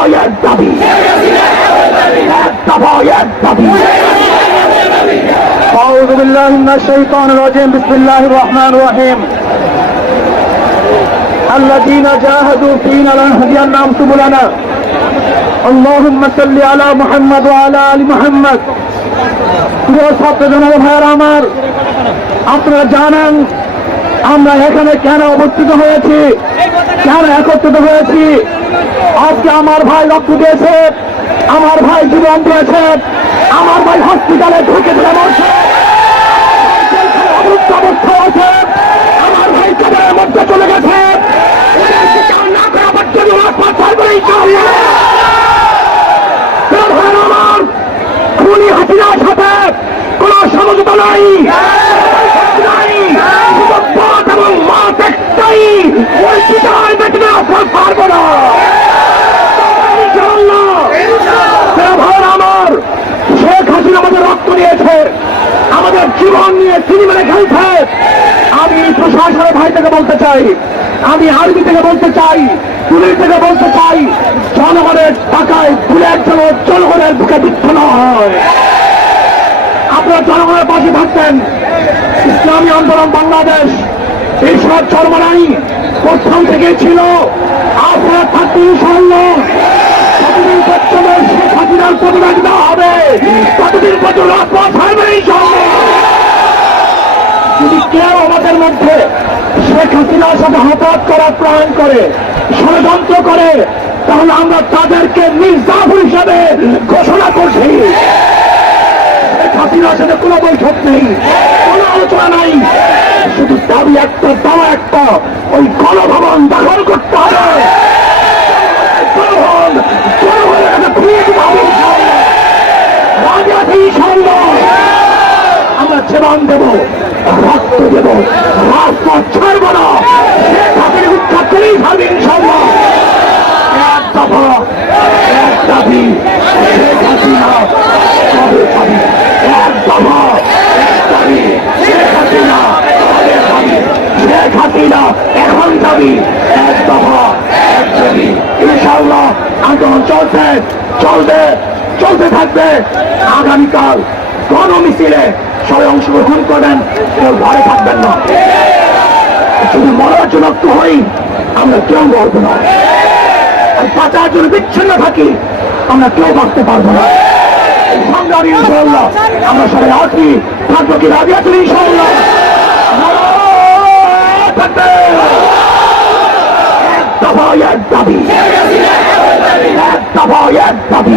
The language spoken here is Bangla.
দফায়ের দাবি, এক দফায়ের দাবি। আউযু বিল্লাহি মিনাশ শাইতানির রাজিম। বিসমিল্লাহির রহমানির রহিম। আল্লাযীনা জাহাদু ফীনা লানহদিয়ান্নাহুম সুবুলানা। আল্লাহুম্মা সাল্লি আলা মুহাম্মাদ ওয়া আলা আলি মুহাম্মাদ। প্রিয় ছাত্র জনতা ভাইয়েরা আমার, আপনারা জানেন আমরা এখানে কেন অবস্থিত হয়েছি, কেন একত্রিত হয়েছি। আজকে আমার ভাই রক্ত দিয়েছে, আমার ভাই জীবন দিয়েছে, আমার ভাই হসপিটালে ঢুকে দিলে বলছে, অবস্থা আছে, আমার ভাই কবরের মধ্যে চলে গেছে। আমার খুনি হাসিনার সাথে কোন সমঝোতা নাই, এবং মাঠ একটাই, ওই পিতার বেটিকে আপনার পারবো না। আমার শেখ হাসিনা আমাদের রক্ত নিয়েছে, আমাদের জীবন নিয়ে তিনি মেরে খেলছে। আমি প্রশাসনের ভাই থেকে বলতে চাই, আমি আর্মি থেকে বলতে চাই, পুলিশ থেকে বলতে চাই, জনগণের টাকায় বুলেট যেন জনগণের বুকে বিদ্ধ না হয়। আপনারা জনগণের পাশে থাকতেন। ইসলামী আন্দোলন বাংলাদেশ এইসব চরমানাই প্রথম থেকে ছিল। আপনারা থাকতেন ইনশাআল্লাহ। কতদিন পর্যন্ত শেখ হাসিনার প্রতিবাদ দেওয়া হবে, কতদিন পর্যন্ত রাজপথ হবে ইনশাআল্লাহ। যদি কেউ আমাদের মধ্যে শেখ হাসিনার সাথে হঠাৎ করার প্ল্যান করে, ষড়যন্ত্র করে, তাহলে আমরা তাদেরকে নির্যাতন হিসাবে ঘোষণা করছি। শেখ হাসিনার সাথে কোনো বৈঠক নেই, কোনো আলোচনা নাই, শুধু দাবি একটা, দাওয়া একটা, ওই গণভবন দখল করতে হবে। আমরা জীবন দেব, রক্ত দেব, রাজপথ ছাড়ব না। শেখ হাসিনা উৎখাত করেই ছাড়বে ইনশাআল্লাহ। এক দফা, এক দাবি, শেখ হাসিনা কবে পাবে? এক দফা, এক দাবি, শেখ হাসিনা কবে পাবে? শেখ হাসিনা এখন দাবি, এক দফা, এক দাবি। ইনশাআল্লাহ আন্দোলন চলছে, চলবে, চলতে থাকবে। আগামীকাল গণমিছিলে সবাই অংশগ্রহণ করবেন, কেউ ঘরে থাকবেন না। শুধু মরার জন্য তো হই, আমরা কেউ বলবো না। আর বাঁচার জন্য বিচ্ছিন্ন থাকি, আমরা কেউ বাঁচতে পারবো না। সংগ্রামী ইনশাআল্লাহ আমরা সবাই আছি, থাকবো কি রাজি আছেন ইনশাআল্লাহ? এক দফা এক দাবি, এক দফা এক দাবি।